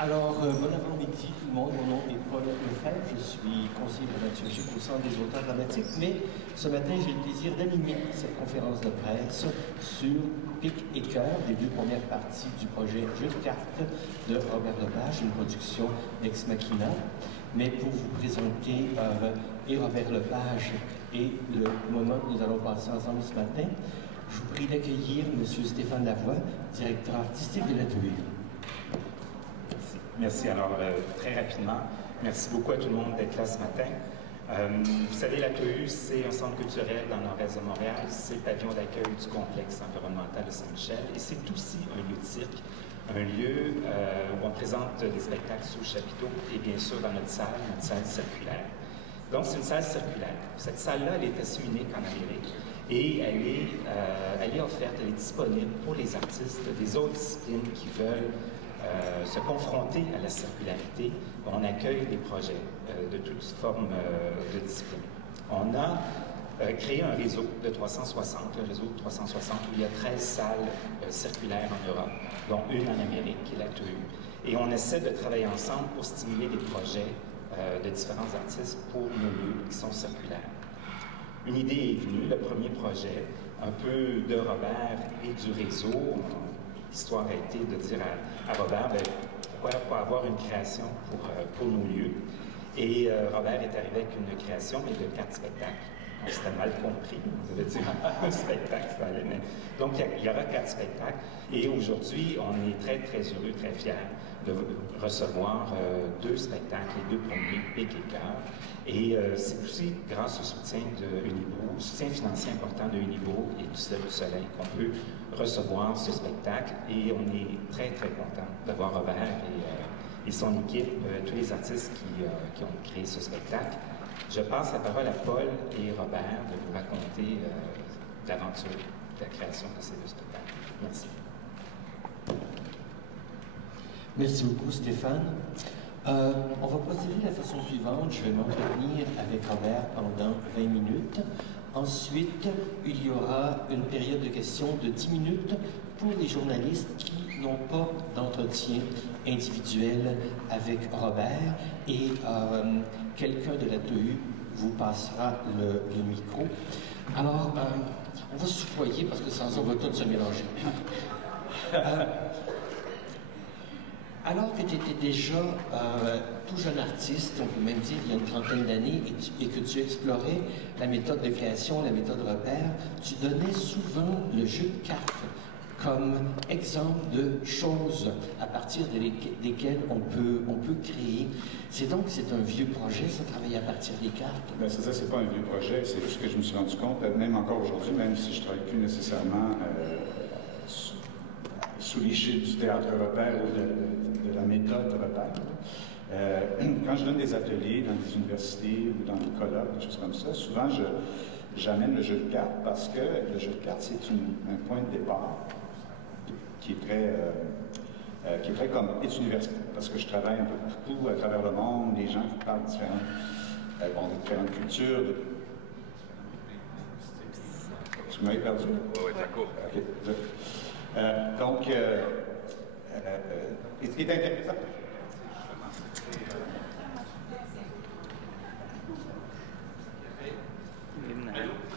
Alors, bon avant-midi tout le monde, mon nom est Paul Lefebvre, je suis conseiller dramaturgique au Centre des auteurs dramatiques, mais ce matin j'ai le plaisir d'animer cette conférence de presse sur Pic et Cœur, les deux premières parties du projet Jeu de cartes de Robert Lepage, une production d'Ex Machina. Mais pour vous présenter et Robert Lepage et le moment que nous allons passer ensemble ce matin, je vous prie d'accueillir M. Stéphane Lavoie, directeur artistique de l'Atelier. Merci. Alors, très rapidement, merci beaucoup à tout le monde d'être là ce matin. Vous savez, l'ATEU, c'est un centre culturel dans le nord-est de Montréal. C'est le pavillon d'accueil du complexe environnemental de Saint-Michel. Et c'est aussi un lieu de cirque, un lieu où on présente des spectacles sous chapiteau et bien sûr dans notre salle circulaire. Donc, c'est une salle circulaire. Cette salle-là, elle est assez unique en Amérique et elle est offerte, elle est disponible pour les artistes des autres disciplines qui veulent se confronter à la circularité. On accueille des projets de toutes formes de disciplines. On a créé un réseau de 360, le réseau de 360, où il y a 13 salles circulaires en Europe, dont une en Amérique, qui est l'ATEU. Et on essaie de travailler ensemble pour stimuler des projets de différents artistes pour nos lieux qui sont circulaires. Une idée est venue, le premier projet, un peu de Robert et du réseau. L'histoire a été de dire à Robert, ben, pourquoi pas avoir une création pour nos lieux. Et Robert est arrivé avec une création, mais de 4 spectacles. On s'était mal compris, on devait dire un spectacle, ça allait, mais... Donc il y aura 4 spectacles. Et aujourd'hui, on est très, très heureux, très fiers de recevoir 2 spectacles, les 2 premiers, Pic et Cœur. Et c'est aussi grâce au soutien de Unibo, soutien financier important de Unibo et du Ciel du Soleil qu'on peut recevoir ce spectacle. Et on est très, très content d'avoir Robert et son équipe, tous les artistes qui ont créé ce spectacle. Je passe la parole à Paul et Robert de vous raconter l'aventure de la création de ces 2 spectacles. Merci. Merci beaucoup, Stéphane. On va procéder de la façon suivante. Je vais m'entretenir avec Robert pendant 20 minutes. Ensuite, il y aura une période de questions de 10 minutes pour les journalistes qui n'ont pas d'entretien individuel avec Robert. Et quelqu'un de l'ATEU vous passera le micro. Alors, on va se tutoyer parce que sans ça, on va tout se mélanger. Alors que tu étais déjà tout jeune artiste, on peut même dire il y a une trentaine d'années, et que tu explorais la méthode de création, la méthode repère, tu donnais souvent le jeu de cartes comme exemple de choses à partir desquelles on peut créer. C'est un vieux projet, ça, travailler à partir des cartes? Bien, c'est ça, c'est pas un vieux projet, c'est juste que je me suis rendu compte, même encore aujourd'hui, même si je ne travaille plus nécessairement sous l'égide du théâtre repère ou de la méthode repère. Quand je donne des ateliers dans des universités ou dans des colloques, des choses comme ça, souvent j'amène le jeu de cartes parce que le jeu de cartes, c'est un point de départ qui est très comme universitaire, parce que je travaille un peu partout à travers le monde, des gens qui parlent de différentes cultures. Tu m'avais perdu? Oui, d'accord. Okay. Donc, ce qui est intéressant.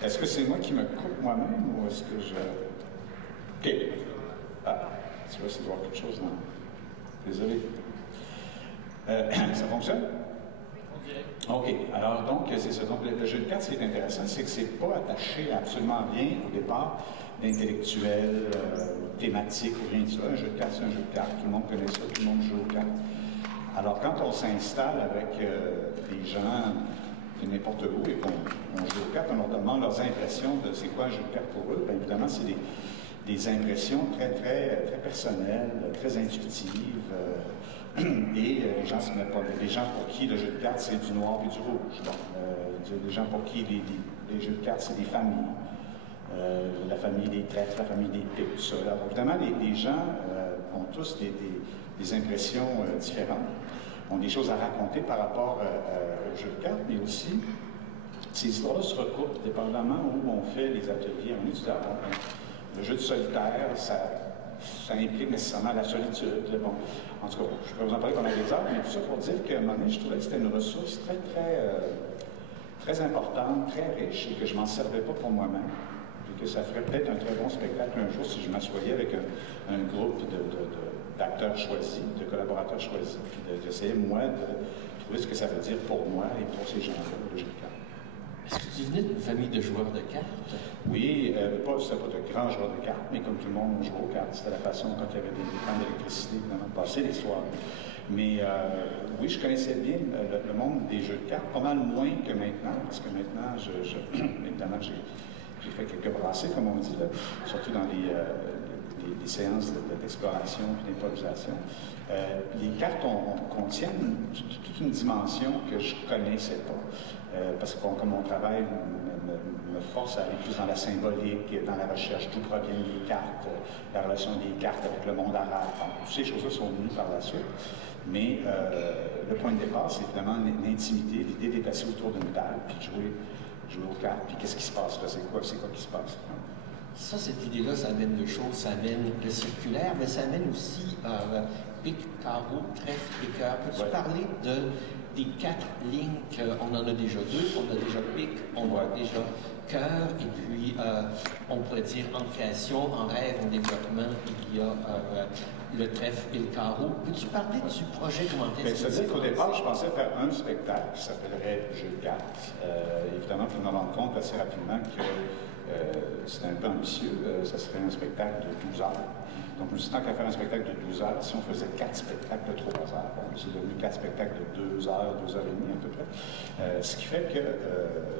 Est-ce que c'est moi qui me coupe moi-même ou est-ce que je... OK. Ah, tu vas essayer de voir quelque chose, non? Désolé. Ça fonctionne? OK. Alors, donc, c'est ça. Donc, le jeu de cartes, ce qui est intéressant, c'est que c'est pas attaché à absolument rien au départ d'intellectuel, thématique ou rien de ça. Un jeu de cartes, c'est un jeu de cartes. Tout le monde connaît ça, tout le monde joue aux cartes. Alors, quand on s'installe avec des gens de n'importe où et qu'on joue aux cartes, on leur demande leurs impressions de c'est quoi un jeu de cartes pour eux. Bien évidemment, c'est des impressions très, très, très personnelles, très intuitives. Et les gens se mettent pas. Des gens pour qui le jeu de cartes, c'est du noir et du rouge. Bon, des gens pour qui les jeux de cartes, c'est des familles. La famille des trèfles, la famille des pics, tout ça. Alors, évidemment, les gens ont tous des impressions différentes, ont des choses à raconter par rapport au jeu de cartes, mais aussi, ces histoires se recoupent dépendamment où on fait les ateliers. On est du le jeu de solitaire, ça ça implique nécessairement la solitude. Bon, en tout cas, je peux vous en parler pendant des heures, mais tout ça pour dire qu'à un moment donné, je trouvais que c'était une ressource très importante, très riche, et que je ne m'en servais pas pour moi-même. Que ça ferait peut-être un très bon spectacle un jour si je m'assoyais avec un groupe d'acteurs choisis, de collaborateurs choisis, puis d'essayer, moi, de trouver ce que ça veut dire pour moi et pour ces gens-là, le jeu de cartes. Est-ce que tu venais d'une famille de joueurs de cartes? Oui, c'était pas de grands joueurs de cartes, mais comme tout le monde, on jouait aux cartes. C'était la façon, quand il y avait des pannes d'électricité, évidemment, de passer les soirs. Mais oui, je connaissais bien le monde des jeux de cartes, pas mal moins que maintenant, parce que maintenant, évidemment, j'ai fait quelques brassées, comme on dit, là, surtout dans les séances d'exploration et d'improvisation. Les cartes contiennent toute une dimension que je ne connaissais pas, parce que comme mon travail me force à aller plus dans la symbolique, dans la recherche, d'où proviennent les cartes, la relation des cartes avec le monde arabe. Toutes ces choses-là sont venues par la suite. Mais le point de départ, c'est évidemment l'intimité, l'idée d'être assis autour d'une table, puis de jouer aux cartes, puis qu'est-ce qui se passe là, c'est quoi qui se passe. Ça, cette idée-là, ça amène deux choses. Ça amène le circulaire, mais ça amène aussi pic, carreau, trèfle et cœur. Peux-tu parler des 4 lignes qu'on en a déjà 2, on a déjà pic, on a déjà cœur, et puis on pourrait dire en création, en rêve, en développement, il y a le trèfle et le carreau. Peux-tu parler du projet? Comment est-ce que c'est-à-dire qu'au départ, je pensais faire un spectacle qui s'appellerait Jeu de cartes. Évidemment, pour me rendre compte assez rapidement que c'était un peu ambitieux. Ça serait un spectacle de 12 heures. Donc, je me suis dit, tant qu'à faire un spectacle de 12 heures, si on faisait 4 spectacles de 3 heures, bon, c'est devenu 4 spectacles de 2 heures, 2 heures et demie à peu près. Ce qui fait que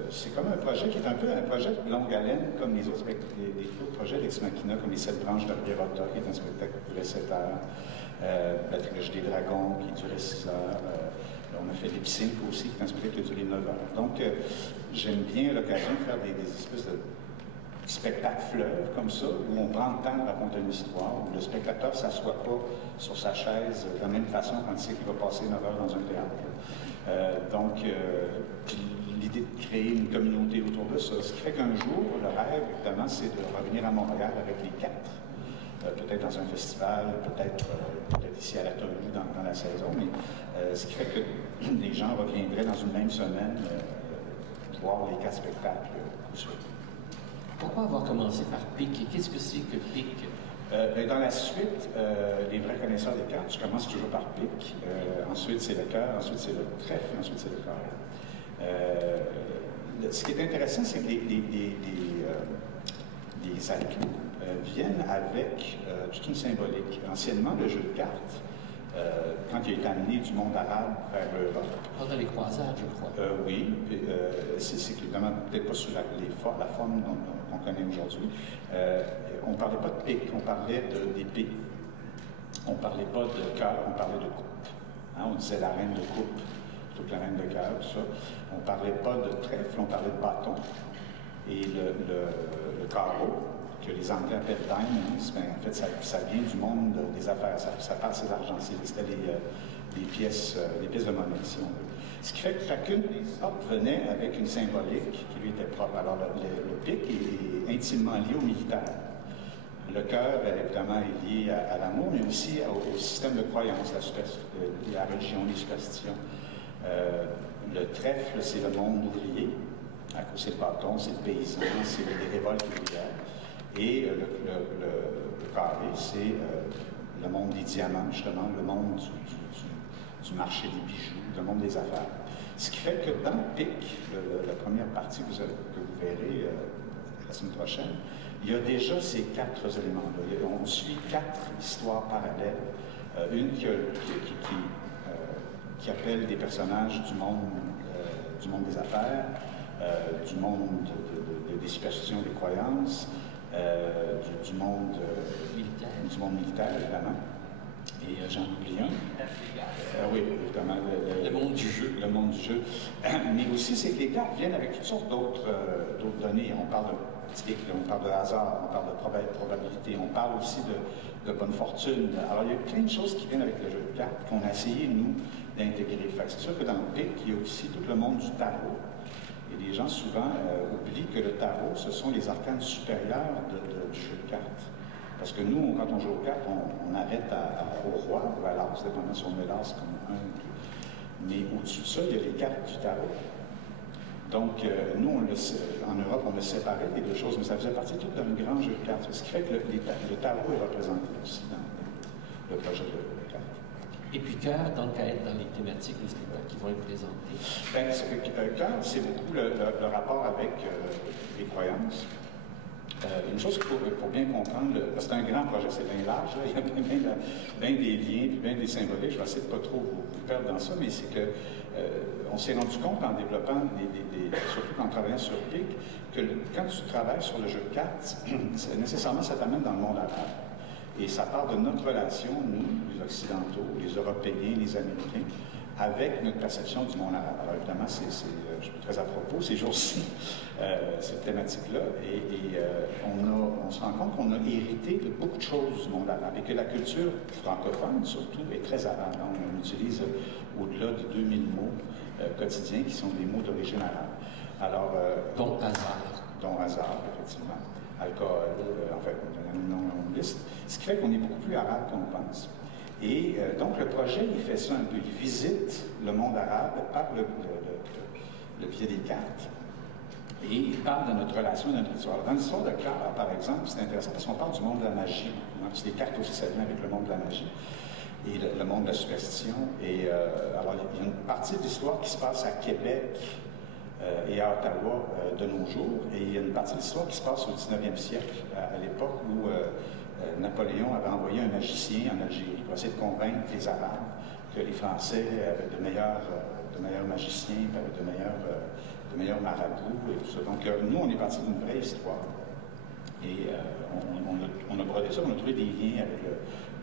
c'est comme un projet qui est un peu un projet de longue haleine, comme les autres projets d'Ex Machina, comme les 7 branches de Rota, qui est un spectacle qui durait 7 heures, la trilogie des dragons, qui durait 6 heures. On a fait Lip Sync aussi, qui est un spectacle qui a duré 9 heures. Donc, j'aime bien l'occasion de faire des espèces de spectacle fleuve comme ça, où on prend le temps de raconter une histoire, où le spectateur ne s'assoit pas sur sa chaise de la même façon quand il sait qu'il va passer 9 heures dans un théâtre. Donc, l'idée de créer une communauté autour de ça. Ce qui fait qu'un jour, le rêve, évidemment, c'est de revenir à Montréal avec les 4. Peut-être dans un festival, peut-être ici à la Torue dans la saison, mais ce qui fait que les gens reviendraient dans une même semaine voir les 4 spectacles. Pourquoi avoir commencé par pic? Et qu'est-ce que c'est que pic? Dans la suite, les vrais connaisseurs des cartes, je commence toujours par pic. Ensuite, c'est le cœur, ensuite, c'est le trèfle, ensuite, c'est le cœur. Ce qui est intéressant, c'est que les atouts viennent avec toute une symbolique. Anciennement, le jeu de cartes, quand il est amené du monde arabe vers l'Europe. Pendant les croisades, je crois. Oui, c'est évidemment peut-être pas sous la forme qu'on connaît aujourd'hui. On ne parlait pas de pique, on parlait d'épée. On ne parlait pas de cœur, on parlait de coupe. Hein, on disait la reine de coupe plutôt que la reine de cœur, tout ça. On ne parlait pas de trèfle, on parlait de bâton. Et le carreau, que les Anglais appellent diamonds, ben, en fait, ça vient du monde des affaires, ça passe l'argent, c'était des pièces de monnaie, si on veut. Ce qui fait que chacune des sortes venait avec une symbolique qui lui était propre. Alors, le pic est intimement lié au militaire. Le cœur, évidemment, est lié à l'amour, mais aussi au système de croyance, la religion, les superstitions. Le trèfle, c'est le monde ouvrier. C'est le bâton, c'est le paysan, c'est les révoltes ouvrières. Et le carré, c'est le monde des diamants, justement, le monde du marché des bijoux, le monde des affaires. Ce qui fait que dans le pic, la première partie que vous verrez la semaine prochaine, il y a déjà ces 4 éléments-là. On suit 4 histoires parallèles. Une qui appelle des personnages du monde des affaires, du monde des superstitions, des croyances, du monde militaire, évidemment. Et j'en oublie un. Oui, évidemment. Le monde du jeu. Le monde du jeu. Mais aussi, c'est que les cartes viennent avec toutes sortes d'autres données. On parle de hasard, on parle de probabilité, on parle aussi de bonne fortune. Alors, il y a plein de choses qui viennent avec le jeu de cartes qu'on a essayé, nous, d'intégrer. C'est sûr que dans le pic, il y a aussi tout le monde du tarot. Et les gens, souvent, oublient que le tarot, ce sont les arcanes supérieures du jeu de cartes. Parce que nous, quand on joue aux cartes, on arrête au roi ou à l'as, dépendant si on met l'as comme un ou deux. Mais au-dessus de ça, il y a les cartes du tarot. Donc, nous, en Europe, on a séparé les deux choses, mais ça faisait partie tout d'un grand jeu de cartes. Ce qui fait que le tarot est représenté aussi dans le projet de cartes. Et puis cœur, tant qu'à être dans les thématiques, les spectacles qui vont être présentés. Bien, cœur, c'est beaucoup le rapport avec les croyances. Une chose pour bien comprendre, parce que c'est un grand projet, c'est bien large, là, il y a bien des liens, puis bien des symboliques, je vais essayer de ne pas trop vous perdre dans ça, mais c'est que on s'est rendu compte en développant, surtout en travaillant sur PIC, que quand tu travailles sur le jeu de cartes, nécessairement ça t'amène dans le monde arabe. Et ça part de notre relation, nous, les Occidentaux, les Européens, les Américains, avec notre perception du monde arabe. Alors évidemment, je suis très à propos ces jours-ci, cette thématique-là, et on se rend compte qu'on a hérité de beaucoup de choses du monde arabe, et que la culture francophone, surtout, est très arabe. On utilise au-delà de 2000 mots quotidiens qui sont des mots d'origine arabe. Alors, dont hasard. Dont hasard, effectivement. Alcool, en fait, on liste. Ce qui fait qu'on est beaucoup plus arabe qu'on pense. Et donc, le projet, il fait ça un peu. Il visite le monde arabe par le biais des cartes. Et il parle de notre relation et de notre histoire. Dans l'histoire de cœur, par exemple, c'est intéressant parce qu'on parle du monde de la magie. C'est des cartes aussi, ça vient avec le monde de la magie et le monde de la superstition. Et alors, il y a une partie de l'histoire qui se passe à Québec et à Ottawa de nos jours. Et il y a une partie de l'histoire qui se passe au 19e siècle, à l'époque où Napoléon avait envoyé un magicien en Algérie pour essayer de convaincre les Arabes que les Français avaient de meilleurs magiciens, avaient de meilleurs marabouts et tout ça. Donc, nous, on est parti d'une vraie histoire. Et on a brodé ça, on a trouvé des liens avec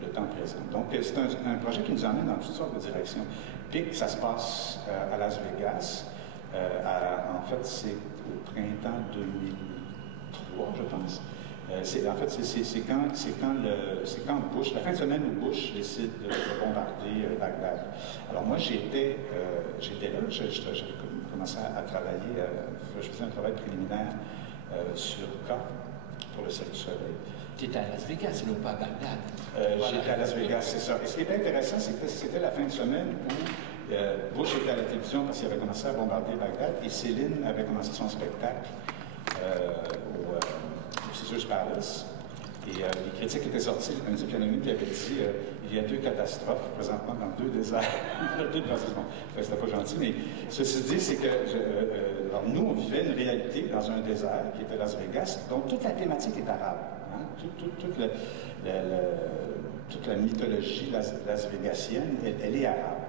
le temps présent. Donc, c'est un projet qui nous emmène dans toutes sortes de directions. PIC, ça se passe à Las Vegas. En fait, c'est au printemps 2003, je pense. En fait, c'est quand Bush, la fin de semaine où Bush décide de bombarder Bagdad. Alors moi, j'étais là, j'avais commencé à travailler, je faisais un travail préliminaire sur K pour le Cirque du Soleil. Tu étais à Las Vegas, et non pas à Bagdad. J'étais à Las Vegas, c'est ça. Et ce qui était intéressant, c'est que c'était la fin de semaine où Bush était à la télévision parce qu'il avait commencé à bombarder Bagdad et Céline avait commencé son spectacle au Caesars Palace. Et les critiques étaient sortis, il y en a une qui avait dit il y a 2 catastrophes présentement dans 2 déserts. C'était pas gentil, mais ceci dit, c'est que alors nous, on vivait une réalité dans un désert qui était Las Vegas, dont toute la thématique est arabe. Hein? Toute la mythologie las-végasienne, elle est arabe.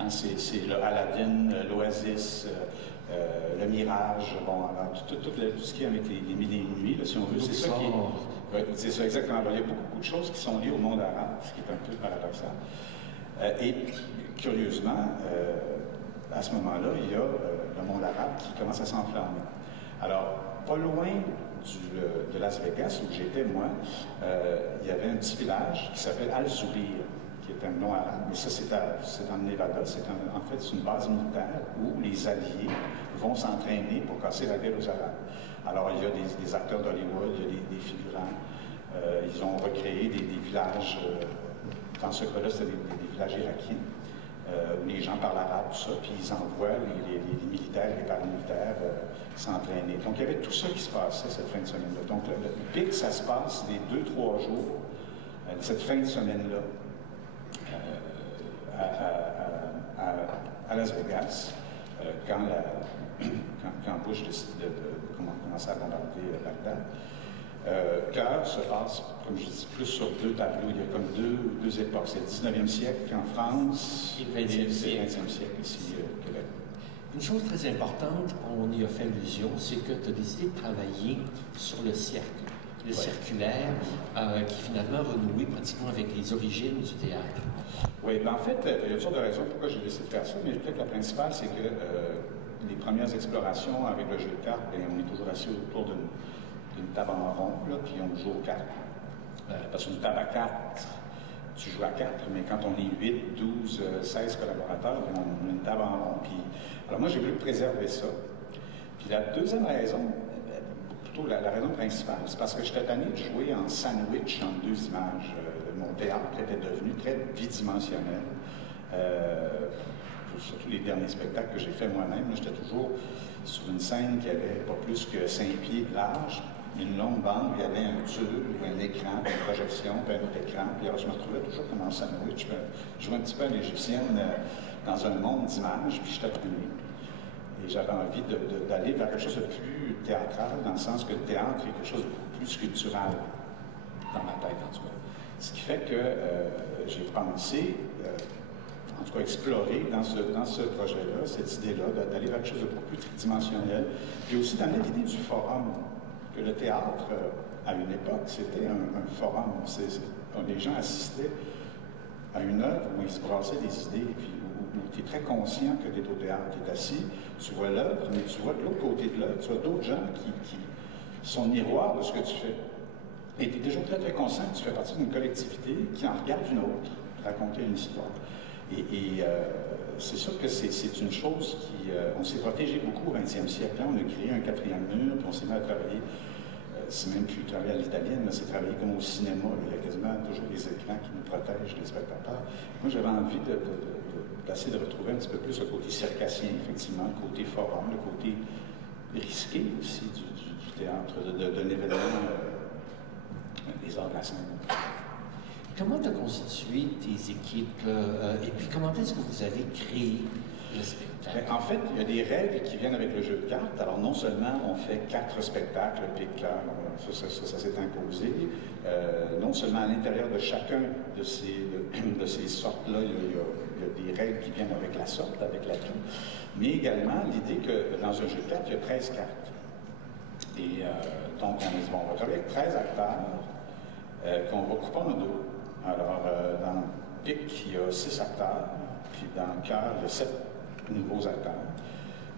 Hein, c'est le Aladdin, l'Oasis, le Mirage, bon, alors, tout ce qui est avec les mille et une nuits, là, si on veut, c'est ça qui est... Ouais, c'est ça, exactement. Alors, il y a beaucoup de choses qui sont liées au monde arabe, ce qui est un peu paradoxal. Et curieusement, à ce moment-là, il y a le monde arabe qui commence à s'enflammer. Alors, pas loin de Las Vegas, où j'étais, moi, il y avait un petit village qui s'appelle Al-Zubir, qui est un nom arabe, mais ça, c'est dans le Nevada. En fait, c'est une base militaire où les Alliés vont s'entraîner pour casser la gueule aux Arabes. Alors, il y a des acteurs d'Hollywood, il y a des figurants. Ils ont recréé des villages, dans ce cas-là, c'était des villages irakiens, où les gens parlent arabe, tout ça, puis ils envoient les militaires, les paramilitaires s'entraîner. Donc, il y avait tout ça qui se passait cette fin de semaine-là. Donc, le pic, ça se passe les 2-3 jours, cette fin de semaine-là, à Las Vegas, quand Bush décide de commencer à bombarder Bagdad. Cœur se passe, comme je dis, plus sur 2 tableaux. Il y a comme deux époques. C'est le 19e siècle en France et le 20e siècle ici au Québec. Une chose très importante, on y a fait allusion, c'est que tu as décidé de travailler sur le cercle. Le circulaire, qui finalement va nouer pratiquement avec les origines du théâtre. Oui, ben en fait, il y a toutes sortes de raisons pourquoi j'ai décidé de faire ça, mais peut-être la principale, c'est que les premières explorations avec le jeu de cartes, on est toujours assis autour d'une table en rond, là, puis on joue aux cartes. Parce qu'une table à 4, tu joues à 4, mais quand on est 8, 12, 16 collaborateurs, on a une table en rond. Puis, alors moi, j'ai voulu préserver ça. Puis la deuxième raison, plutôt la raison principale, c'est parce que j'étais tanné de jouer en sandwich entre deux images. Mon théâtre était devenu très bidimensionnel. Surtout les derniers spectacles que j'ai faits moi-même, j'étais toujours sur une scène qui avait pas plus que 5 pieds de large, une longue bande, il y avait un tube, un écran, une projection, puis un autre écran. Puis alors, je me retrouvais toujours comme en sandwich. Je jouais un petit peu à l'égyptienne dans un monde d'images, puis j'étais tanné. Et j'avais envie d'aller vers quelque chose de plus théâtral, dans le sens que le théâtre est quelque chose de beaucoup plus sculptural, dans ma tête en tout cas. Ce qui fait que j'ai pensé, en tout cas explorer dans ce projet-là, cette idée-là, d'aller vers quelque chose de beaucoup plus tridimensionnel, puis aussi d'amener l'idée du forum, que le théâtre, à une époque, c'était un forum. Les gens assistaient à une œuvre où ils se brassaient des idées, puis où tu es très conscient que tu es au théâtre, tu es assis, tu vois l'œuvre, mais tu vois de l'autre côté de l'œuvre, tu vois d'autres gens qui sont le miroir de ce que tu fais. Et tu es toujours très, très conscient que tu fais partie d'une collectivité qui en regarde une autre, raconter une histoire. Et c'est sûr que c'est une chose qui... on s'est protégé beaucoup au 20e siècle. Là, on a créé un 4e mur, puis on s'est mis à travailler. C'est même plus travailler à l'italienne, mais c'est travailler comme au cinéma. Il y a quasiment toujours des écrans qui nous protègent, les spectateurs. Moi, j'avais envie d'essayer de retrouver un petit peu plus le côté circassien, effectivement, le côté forum, le côté risqué aussi du théâtre, d'un événement des arts de la scène. Comment tu as constitué tes équipes et puis comment est-ce que vous avez créé le spectacle? En fait, il y a des règles qui viennent avec le jeu de cartes. Alors, non seulement on fait 4 spectacles, pic-clair, ça s'est imposé. Non seulement à l'intérieur de chacun de ces sortes-là, il y a des règles qui viennent avec la sorte, avec l'atout, mais également l'idée que dans un jeu de cartes, il y a 13 cartes. Et donc, on dit, bon, on va travailler avec 13 acteurs qu'on va couper en deux. Alors, dans Pic, il y a 6 acteurs, puis dans Cœur, il y a 7 nouveaux acteurs.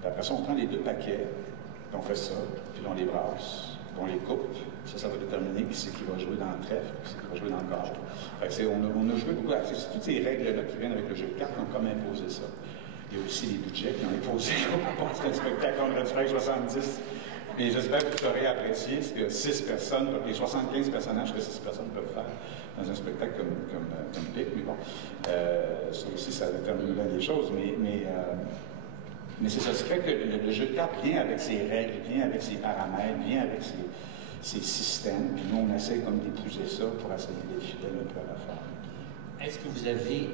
Puis après ça, on prend les 2 paquets, puis on fait ça, puis on les brasse, puis on les coupe. Ça va déterminer qui c'est qui va jouer dans le trèfle, qui c'est qui va jouer dans le corps. On a joué beaucoup. C'est toutes ces règles-là qui viennent avec le jeu de cartes qui ont comme imposé ça. Il y a aussi les budgets qui ont imposé. On pense qu'un spectacle, on aurait dû faire 70. Et j'espère que vous aurez apprécié ce que 6 personnes, les 75 personnages que 6 personnes peuvent faire dans un spectacle comme Pic, mais bon, ça aussi, ça détermine bien les choses, mais c'est ça, ce qui fait que le jeu de cartes vient avec ses règles, vient avec ses paramètres, vient avec ses systèmes, puis nous, on essaie comme d'épouser ça pour essayer d'être fidèle un peu à la forme. Est-ce que vous avez,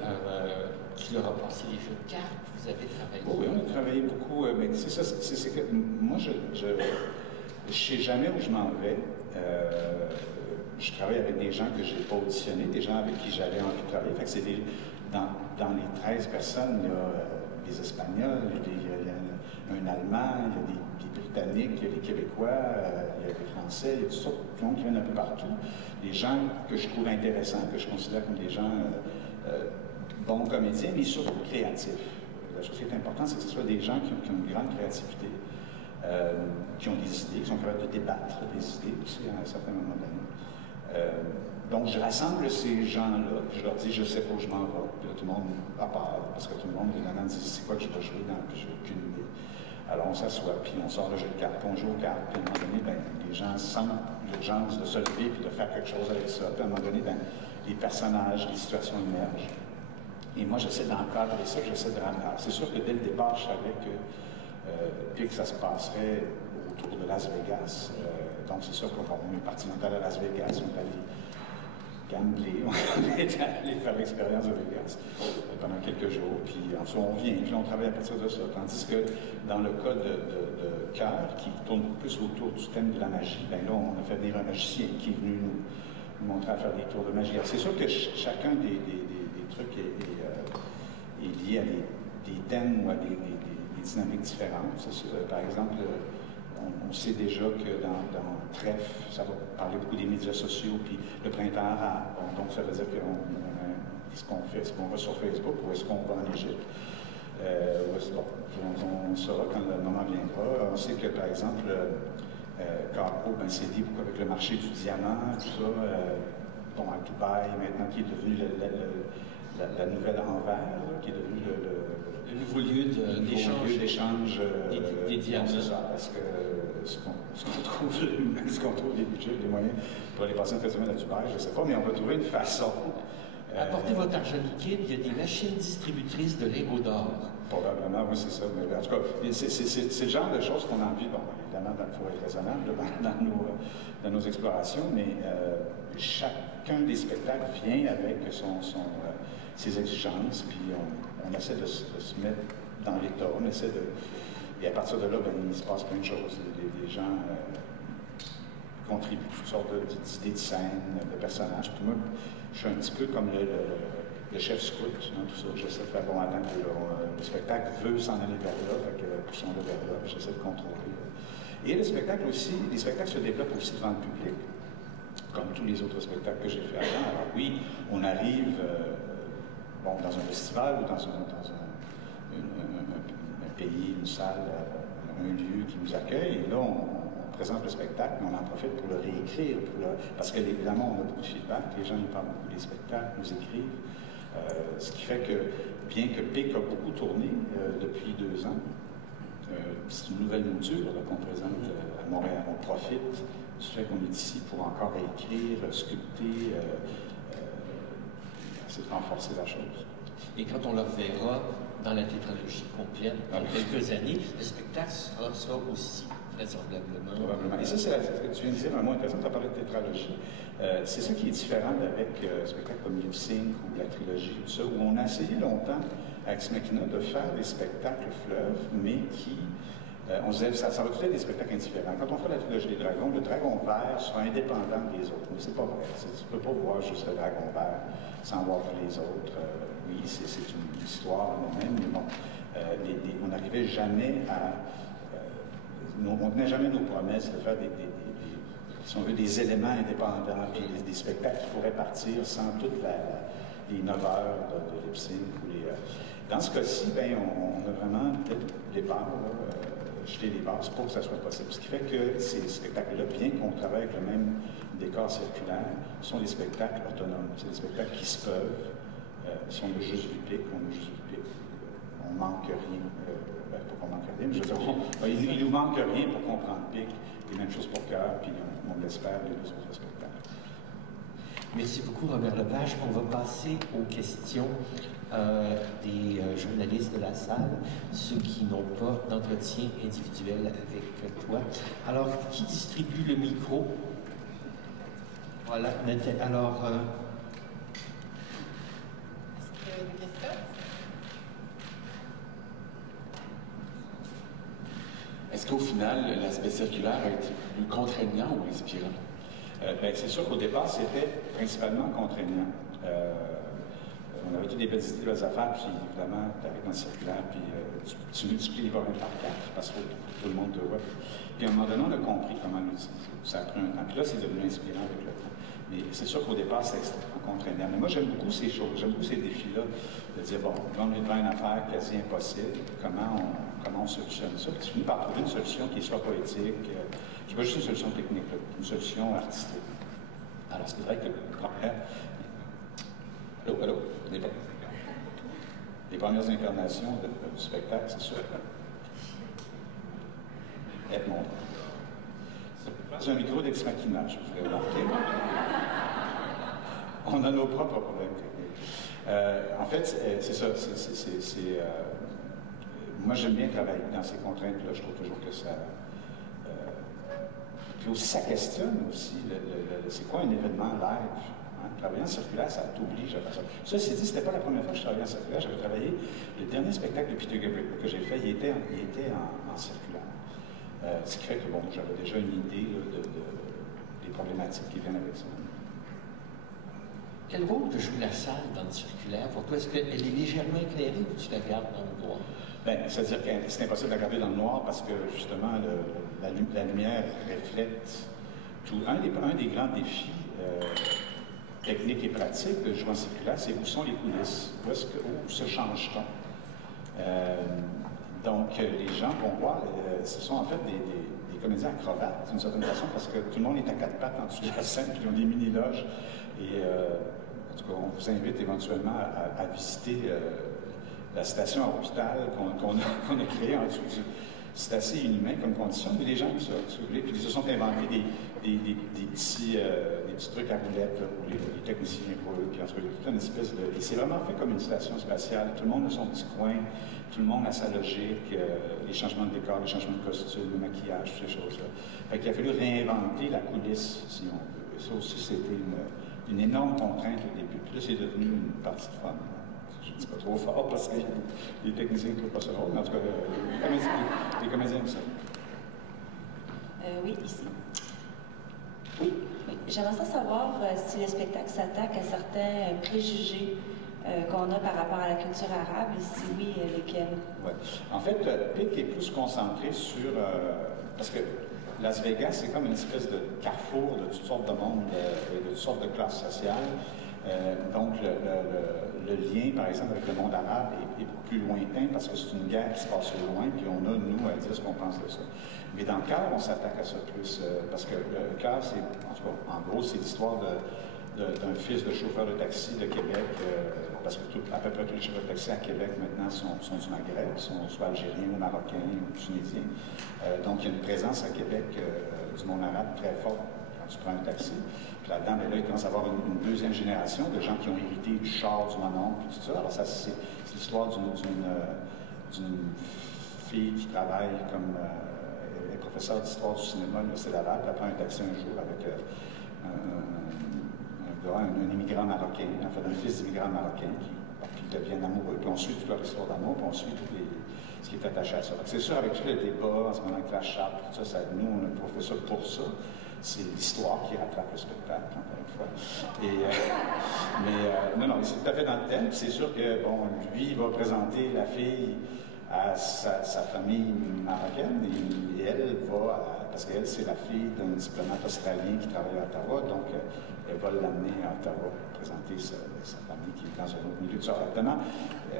tu leur as passé les jeux de cartes, vous avez travaillé? Oh, oui, on a travaillé beaucoup, mais c'est ça, c'est que moi, je ne sais jamais où je m'en vais. Je travaille avec des gens que je n'ai pas auditionnés, des gens avec qui j'avais envie de travailler. Fait que c'est dans les 13 personnes, il y a des Espagnols, il y a un Allemand, il y a des Britanniques, il y a des Québécois, il y a des Français, il y a toutes sortes de gens qui viennent un peu partout. Des gens que je trouve intéressants, que je considère comme des gens bons comédiens, mais surtout créatifs. La chose qui est importante, c'est que ce soit des gens qui ont une grande créativité, qui ont des idées, qui sont capables de débattre des idées aussi à un certain moment donné. Donc, je rassemble ces gens-là, puis je leur dis, je sais pas où je m'en vais. Puis là, tout le monde à part, parce que tout le monde, évidemment, dit, c'est quoi que je dois jouer dans, puis je n'ai aucune idée. Alors, on s'assoit, puis on sort le jeu de cartes, puis on joue aux cartes, puis à un moment donné, ben, les gens sentent l'urgence de se lever, puis de faire quelque chose avec ça. Puis à un moment donné, ben, les personnages, les situations émergent. Et moi, j'essaie d'encadrer ça, j'essaie de ramener. C'est sûr que dès le départ, je savais que ça se passerait autour de Las Vegas. Donc, c'est sûr qu'on est parti, on est allé à Las Vegas, on est allé gambler, on est allé faire l'expérience de Vegas pendant quelques jours, puis ensuite on vient, puis on travaille à partir de ça. Tandis que dans le cas de Cœur, qui tourne plus autour du thème de la magie, bien là, on a fait venir un magicien qui est venu nous montrer à faire des tours de magie. C'est sûr que chacun des trucs est lié à des thèmes ou à des dynamiques différentes. Par exemple, on sait déjà que dans Trèfle, ça va parler beaucoup des médias sociaux, puis le printemps arabe. Bon, donc, ça veut dire est-ce qu'on va sur Facebook ou est-ce qu'on va en Égypte? On saura quand le moment viendra. On sait que, par exemple, Carpo s'est dit beaucoup avec le marché du diamant, tout ça. Bon, à Dubaï, maintenant, qui est devenu la nouvelle Anvers, qui est devenu le nouveau lieu d'échange des diamants. C'est ça, parce que ce qu'on trouve les budgets, les moyens pour aller passer un traitement naturel, je ne sais pas, mais on va trouver une façon. Apportez votre argent liquide, il y a des machines distributrices de lingots d'or. Probablement, oui, c'est ça. Mais en tout cas, c'est le genre de choses qu'on a envie, bon, évidemment, il faut être raisonnable dans nos explorations, mais chacun des spectacles vient avec ses exigences, puis on essaie de se mettre dans l'état, on essaie de... Et à partir de là, ben, il se passe plein de choses. Les gens contribuent toutes sortes d'idées de scène, de personnages. Puis moi, je suis un petit peu comme le chef scout, hein, tout ça. J'essaie de faire bon attendre que le spectacle veut s'en aller vers là, fait que poussons-le vers là, j'essaie de contrôler. Et le spectacle aussi, les spectacles se développent aussi devant le public, comme tous les autres spectacles que j'ai fait avant. Alors oui, on arrive bon, dans un festival ou dans un pays, une salle, un lieu qui nous accueille, et là, on présente le spectacle, mais on en profite pour le réécrire, parce que évidemment, on a beaucoup de feedback, les gens nous parlent beaucoup des spectacles, nous écrivent, ce qui fait que, bien que PIC a beaucoup tourné depuis 2 ans, c'est une nouvelle mouture qu'on présente à Montréal. On profite du fait qu'on est ici pour encore écrire, sculpter, essayer de renforcer la chose. Et quand on le reverra dans la tétralogie complète, dans quelques années, le spectacle sera aussi vraisemblablement. Probablement. Et ça, c'est tu viens de dire un mot intéressant, tu as parlé de tétralogie. C'est ça qui est différent avec un spectacle comme Lip Sync ou la trilogie, tout ça, où on a essayé longtemps, avec Ex Machina, de faire des spectacles fleuves, mais qui. On se disait, ça va tout être des spectacles indifférents. Quand on fait la trilogie des dragons, le dragon vert sera indépendant des autres. Mais c'est pas vrai. Tu ne peux pas voir juste le dragon vert sans voir les autres. Oui, c'est une histoire en elle-même, mais bon, on n'arrivait jamais à... on tenait jamais nos promesses de faire si on veut, des éléments indépendants, puis des spectacles qui pourraient partir sans toutes les 9 heures de lip sync. Dans ce cas-ci, ben, on a vraiment, dès le départ, jeté les bases pour que ça soit possible. Ce qui fait que ces spectacles-là, bien qu'on travaille avec le même décor circulaire, sont des spectacles autonomes. C'est des spectacles qui se peuvent. Si on a juste vu PIC, on a juste vu PIC. On manque rien. Pas qu'on manque rien, mais je veux dire, il nous manque rien pour comprendre PIC. Et même chose pour Cœur, puis on l'espère, les 2 autres spectacles. Merci beaucoup, Robert Lepage. On va passer aux questions des journalistes de la salle, ceux qui n'ont pas d'entretien individuel avec toi. Alors, qui distribue le micro? Voilà. Alors... Est-ce qu'au final, l'aspect circulaire a été plus contraignant ou inspirant? Ben, c'est sûr qu'au départ, c'était principalement contraignant. On avait toutes des belles idées, des belles affaires, puis évidemment, tu arrives dans le circulaire, puis tu multiplies les volumes par 4, parce que tout le monde te voit. Puis à un moment donné, on a compris comment l'utiliser. Ça a pris un temps. Puis là, c'est devenu inspirant avec le temps. Mais c'est sûr qu'au départ, c'est extrêmement contraignant. Mais moi, j'aime beaucoup ces choses, j'aime beaucoup ces défis-là, de dire, bon, on est devant une affaire quasi impossible, comment on solutionne ça? Puis tu finis par trouver une solution qui soit poétique, qui n'est pas juste une solution technique, une solution artistique. Alors, c'est vrai que Allô? Les premières incarnations du spectacle, c'est sûr. Être montré. C'est un micro d'Ex Machina, je vous ferai remarquer. On a nos propres problèmes techniques. En fait, c'est ça. Moi, j'aime bien travailler dans ces contraintes-là. Je trouve toujours que ça... Puis aussi, ça questionne aussi. C'est quoi un événement live? Hein? Travailler en circulaire, ça t'oblige à faire ça. Ceci dit, c'était pas la première fois que je travaillais en circulaire. J'avais travaillé... Le dernier spectacle de Peter Gabriel que j'ai fait, il était en circulaire. Ce qui fait que, bon, j'avais déjà une idée là, des problématiques qui viennent avec ça. Quel rôle que joue la salle dans le circulaire pour toi? Est-ce qu'elle est légèrement éclairée ou tu la gardes dans le noir? Bien, c'est-à-dire que c'est impossible de la garder dans le noir parce que, justement, la lumière reflète tout. Un des grands défis techniques et pratiques de jouer en circulaire, c'est où sont les coulisses? Où se change-t-on? Donc, les gens vont voir, ce sont en fait des comédiens acrobates, d'une certaine façon, parce que tout le monde est à 4 pattes en dessous de la scène, puis ils ont des mini-loges. Et en tout cas, on vous invite éventuellement à visiter la station à hôpital qu'on a créée en dessous c'est assez inhumain comme condition, mais les gens aiment ça, si vous voulez. Puis ils se sont inventés des petits trucs à roulettes pour les techniciens pour eux. Puis en tout cas, il y a toute une espèce de... Et c'est vraiment fait comme une station spatiale. Tout le monde a son petit coin, tout le monde a sa logique, les changements de décor, les changements de costume, le maquillage, toutes ces choses-là. Fait qu'il a fallu réinventer la coulisse, si on veut. Et ça aussi, c'était une énorme contrainte au début. Puis là, c'est devenu une partie de fun. Je ne dis pas trop fort parce que les techniciens ne trouvent pas ça drôle, mais en tout cas, les comédiens aiment ça. Oui, ici. Oui. J'aimerais savoir si le spectacle s'attaque à certains préjugés qu'on a par rapport à la culture arabe, et si oui, lesquels? Oui. En fait, PIC est plus concentré sur... parce que Las Vegas, c'est comme une espèce de carrefour de toutes sortes de mondes et de toutes sortes de classes sociales. Donc, le lien, par exemple, avec le monde arabe est beaucoup plus lointain parce que c'est une guerre qui se passe au loin, puis on a, nous, à dire ce qu'on pense de ça. Mais dans le cœur, on s'attaque à ça plus, parce que le cœur, c'est, en gros, c'est l'histoire d'un fils de chauffeur de taxi de Québec, parce que à peu près tous les chauffeurs de taxi à Québec maintenant sont du Maghreb, sont soit algériens ou marocains ou tunisiens. Donc, il y a une présence à Québec du monde arabe très forte quand tu prends un taxi. Puis là-dedans, là, il commence à avoir une deuxième génération de gens qui ont hérité du char, du mononcle, puis tout ça. Alors, ça, c'est l'histoire d'une fille qui travaille comme professeur d'histoire du cinéma à l'Université Laval, puis elle prend un taxi un jour avec un immigrant marocain, en fait, un fils d'immigrant marocain qui deviennent amoureux. Puis on suit toute leur histoire d'amour, puis on suit ce qui est attaché à ça. C'est sûr, avec tous les débats, en ce moment, avec la charte, tout ça, nous, on a fait ça pour ça. C'est l'histoire qui rattrape le spectacle, encore une fois. Mais non, c'est tout à fait dans le thème. C'est sûr que, bon, lui, il va présenter la fille à sa famille marocaine, et elle va, parce qu'elle, c'est la fille d'un diplomate australien qui travaille à Ottawa, donc elle va l'amener à Ottawa pour présenter sa famille qui est dans un autre milieu. Exactement,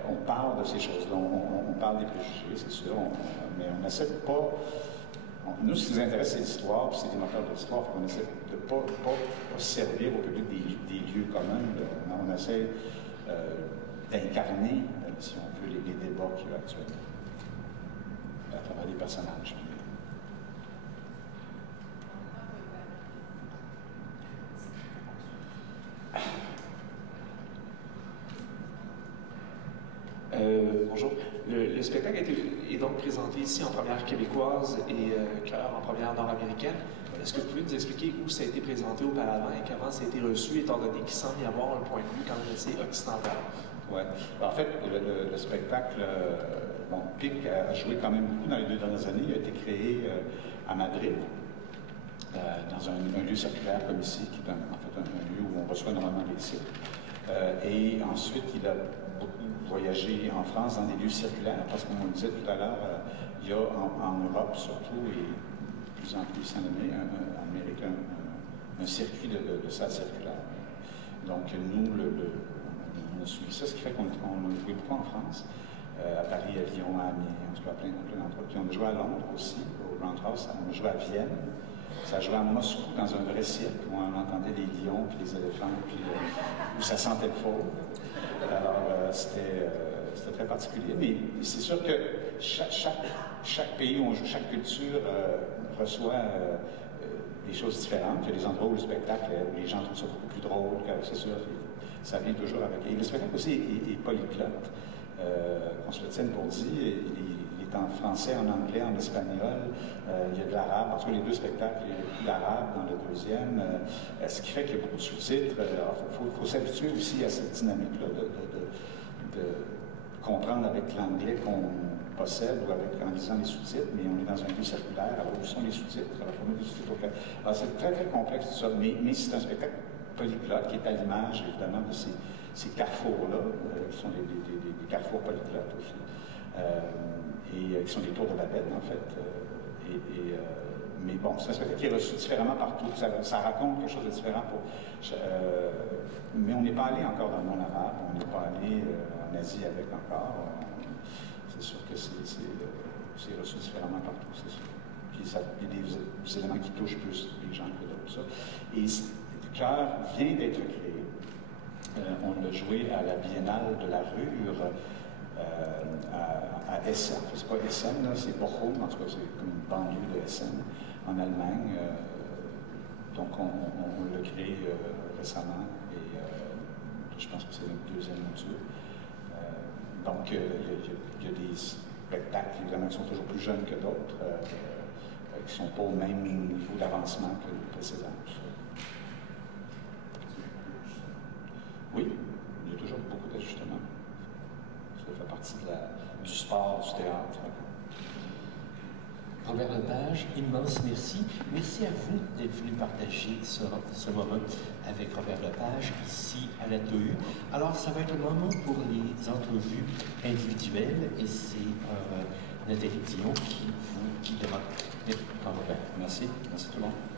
on parle de ces choses-là, on parle des préjugés, c'est sûr, mais on essaie de pas... Nous, ce qui nous intéresse, c'est l'histoire, puis c'est des moteurs de l'histoire, on essaie de ne pas servir au public des lieux communs, on essaie d'incarner, si on veut, les débats qu'il y a actuellement, à travers les personnages. Bonjour. Le spectacle est donc présenté ici en première québécoise et Cœur en première nord-américaine. Est-ce que vous pouvez nous expliquer où ça a été présenté auparavant et comment ça a été reçu, étant donné qu'il semble y avoir un point de vue quand même assez occidental? Oui. En fait, le spectacle, bon, PIC a joué quand même beaucoup dans les 2 dernières années. Il a été créé à Madrid, dans un lieu circulaire comme ici, qui est en fait un lieu où on reçoit normalement les sites. Et ensuite, il a beaucoup voyagé en France dans des lieux circulaires, parce que, comme on le disait tout à l'heure, il y a en Europe surtout, et de plus en plus en Amérique, un circuit de salles circulaires. Donc, nous, on a suivi ça, ce qui fait qu'on a joué beaucoup en France, à Paris, à Lyon, à Amiens, en tout cas plein d'endroits. Puis on a joué à Londres aussi, au Grand House, on a joué à Vienne. Ça jouait à Moscou dans un vrai cirque où on entendait les lions puis les éléphants, puis où ça sentait le fauve. Alors, c'était très particulier. Mais c'est sûr que chaque pays où on joue, chaque culture reçoit des choses différentes. Il y a des endroits où le spectacle, où les gens trouvent ça beaucoup plus drôle, c'est sûr, ça vient toujours avec. Et le spectacle aussi est polyglotte. On se le tienne pour dit. Il est en français, en anglais, en espagnol, il y a de l'arabe, en tout cas les 2 spectacles, il y a beaucoup d'arabe dans le deuxième, ce qui fait qu'il y a beaucoup de sous-titres. Il faut s'habituer aussi à cette dynamique-là de comprendre avec l'anglais qu'on possède ou en lisant les sous-titres, mais on est dans un lieu circulaire, alors où sont les sous-titres? Alors, il faut mettre des sous-titres au clair. Alors, c'est très, très complexe tout ça, mais c'est un spectacle polyglotte qui est à l'image, évidemment, de ces carrefours-là, qui sont des carrefours polyglottes aussi. Et qui sont des tours de Babel, en fait. Mais bon, c'est un spectacle qui est reçu différemment partout. Ça raconte quelque chose de différent mais on n'est pas allé encore dans le monde arabe, on n'est pas allé en Asie avec encore. C'est sûr que c'est reçu différemment partout, c'est sûr. Puis il y a des éléments qui touchent plus les gens que d'autres. Et le Cœur vient d'être créé. On l'a joué à la Biennale de la Rure. à Essen. C'est pas Essen, c'est Bochum, en tout cas, c'est comme une banlieue de Essen, en Allemagne. Donc, on l'a créé récemment et je pense que c'est notre deuxième mouture. Donc, il y a des spectacles, évidemment, qui sont toujours plus jeunes que d'autres, qui ne sont pas au même niveau d'avancement que les précédents. Oui, il y a toujours beaucoup d'ajustements. Ça fait partie du sport, du théâtre. Robert Lepage, immense merci. Merci à vous d'être venu partager ce moment avec Robert Lepage ici à la TOU. Alors, ça va être le moment pour les entrevues individuelles et c'est Nathalie Dion qui vous guidera. Robert. Merci. Merci tout le monde.